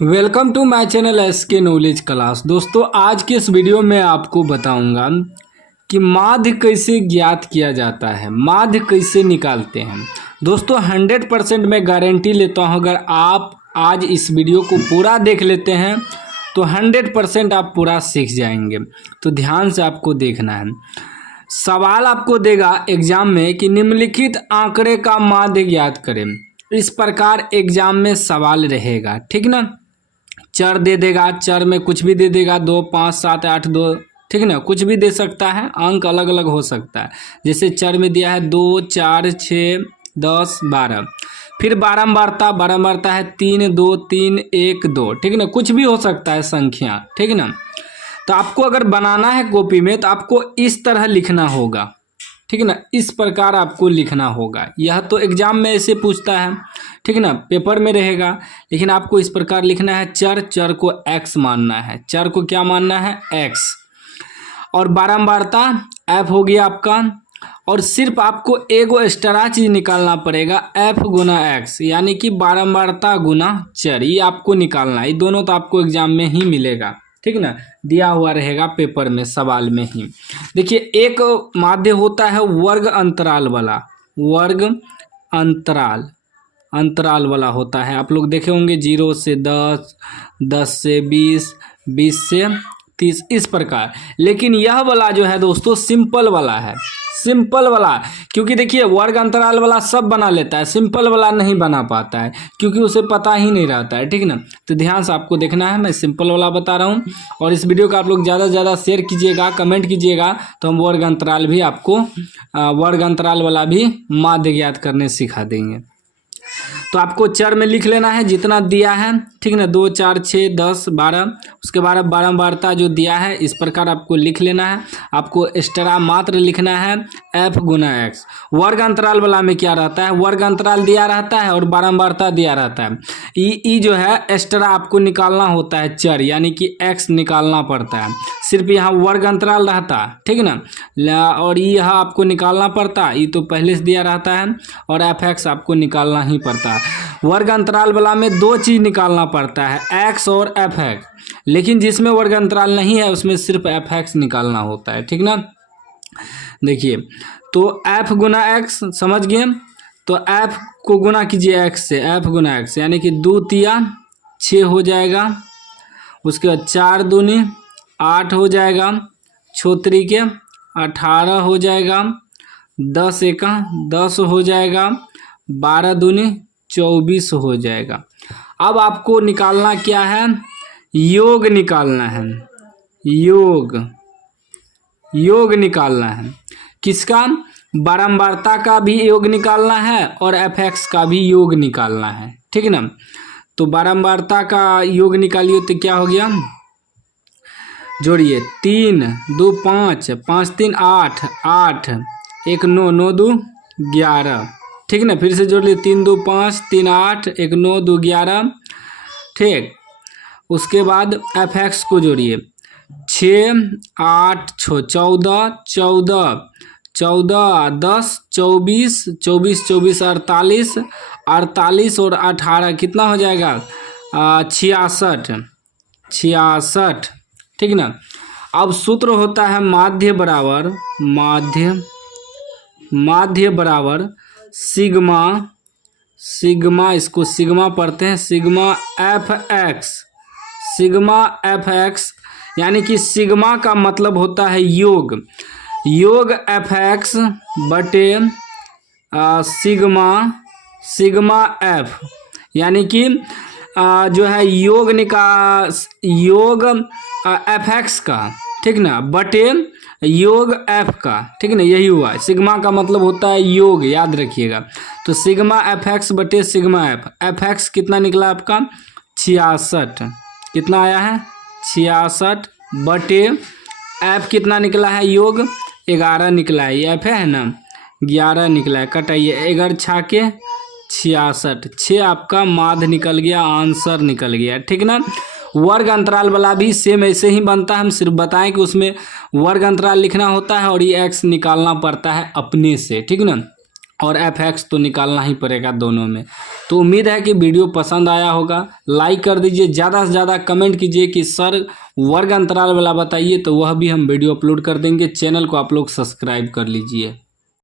Welcome to my channel SK knowledge class. दोस्तों, आज के इस वीडियो में आपको बताऊंगा कि माध्य कैसे ज्ञात किया जाता है, माध्य कैसे निकालते हैं। दोस्तों 100% मैं गारंटी लेता हूं, अगर आप आज इस वीडियो को पूरा देख लेते हैं तो 100% आप पूरा सीख जाएंगे। तो ध्यान से आपको देखना है। सवाल आपको देगा एग्जाम में कि निम्नलिखित आंकड़े का माध्य ज्ञात करें। इस प्रकार एग्जाम में सवाल रहेगा, ठीक ना। चर दे देगा, चर में कुछ भी दे देगा, 2 5 7 8 2, ठीक ना, कुछ भी दे सकता है, अंक अलग अलग हो सकता है। जैसे चर में दिया है 2 4 6 10 12, फिर बारंबारता है 3 2 3 1 2, ठीक ना, कुछ भी हो सकता है संख्या, ठीक ना। तो आपको अगर बनाना है कॉपी में तो आपको इस तरह लिखना होगा, ठीक ना, इस प्रकार आपको लिखना होगा। यह तो एग्जाम में ऐसे पूछता है, ठीक ना, पेपर में रहेगा, लेकिन आपको इस प्रकार लिखना है। चर को x मानना है, चर को क्या मानना है, x। और बारंबारता f हो गया आपका, और सिर्फ आपको एगो एक्स्ट्रा चीज निकालना पड़ेगा, f गुना x, यानी कि बारंबारता गुना चर। ये आपको निकालना है, ये दोनों तो आपको एग्जाम में ही मिलेगा, ठीक ना, दिया हुआ रहेगा पेपर में, सवाल में ही। देखिए, एक माध्य होता है वर्ग अंतराल वाला, वर्ग अंतराल वाला होता है। आप लोग देखे होंगे 0 से 10, 10 से 20, 20 से 30, इस प्रकार। लेकिन यह वाला जो है दोस्तों सिंपल वाला है, सिंपल वाला। क्योंकि देखिए वर्ग अंतराल वाला सब बना लेता है, सिंपल वाला नहीं बना पाता है, क्योंकि उसे पता ही नहीं रहता है, ठीक ना। तो ध्यान से आपको देखना है, मैं सिंपल वाला बता रहा हूँ। और इस वीडियो को आप लोग ज़्यादा से ज़्यादा शेयर कीजिएगा, कमेंट कीजिएगा, तो हम वर्ग अंतराल भी आपको वर्ग अंतराल वाला भी माध्य ज्ञात करने सिखा देंगे। तो आपको चर में लिख लेना है जितना दिया है, ठीक ना, 2 4 6 10 12, उसके बाद बारंबारता जो दिया है इस प्रकार आपको लिख लेना है। आपको एक्स्ट्रा मात्र लिखना है f गुना x। वर्ग अंतराल वाला में क्या रहता है, वर्ग अंतराल दिया रहता है और बारंबारता दिया रहता है। ई जो है एक्स्ट्रा आपको निकालना होता है चर, यानी कि x निकालना पड़ता है। सिर्फ यहाँ वर्ग अंतराल रहता, ठीक ना, और यह आपको निकालना पड़ता, ये तो पहले से दिया रहता है, और fx आपको निकालना ही पड़ता है। वर्ग अंतराल वाला में दो चीज निकालना पड़ता है, x और fx, लेकिन जिसमें वर्ग अंतराल नहीं है उसमें सिर्फ fx निकालना होता है, ठीक ना। देखिए, तो f गुना x, समझ गए। तो f को गुना कीजिए x से, f गुना x, यानी कि 2 तिया 6 हो जाएगा, उसके बाद 4 दूनी 8 हो जाएगा, 6 त्रिके 18 हो जाएगा, 10 एका 10 हो जाएगा, 12 दूनी 24 हो जाएगा। अब आपको निकालना क्या है, योग निकालना है, योग निकालना है। किसका, बारंबारता का भी योग निकालना है और fx का भी योग निकालना है, ठीक ना। तो बारंबारता का योग निकालिए तो क्या हो गया, जोड़िए 3 2 5, 5 3 8, 8 1 9, 9 2 11, ठीक ना। फिर से जोड़ लिए 3 2 5 3 8 1 9 2 11, ठीक। उसके बाद fx को जोड़िए 6 8 6 14, 14 14 10 24, 24 24 48, 48 और 18 कितना हो जाएगा, 66, ठीक ना। अब सूत्र होता है माध्य बराबर सिग्मा, इसको सिग्मा पढ़ते हैं, सिग्मा fx, यानी कि सिग्मा का मतलब होता है योग fx बटे सिग्मा f, यानी कि जो है योग fx का, ठीक ना, बटे योग f का, ठीक ना, यही हुआ। सिग्मा का मतलब होता है योग, याद रखिएगा। तो सिग्मा fx बटे सिग्मा f, fx कितना निकला आपका 66, कितना आया है 66, बटे f कितना निकला है योग 11 निकला है, ये f है ना, 11 निकला है, कटाइए 11 छाके 66, 6 आपका माध्य निकल गया, आंसर निकल गया, ठीक ना। वर्ग अंतराल वाला भी सेम ऐसे ही बनता है, हम सिर्फ बताएं कि उसमें वर्ग अंतराल लिखना होता है और ये x निकालना पड़ता है अपने से, ठीक ना। और fx तो निकालना ही पड़ेगा दोनों में। तो उम्मीद है कि वीडियो पसंद आया होगा। लाइक कर दीजिए, ज़्यादा से ज़्यादा कमेंट कीजिए कि सर वर्ग अंतराल वाला बताइए, तो वह भी हम वीडियो अपलोड कर देंगे। चैनल को आप लोग सब्सक्राइब कर लीजिए।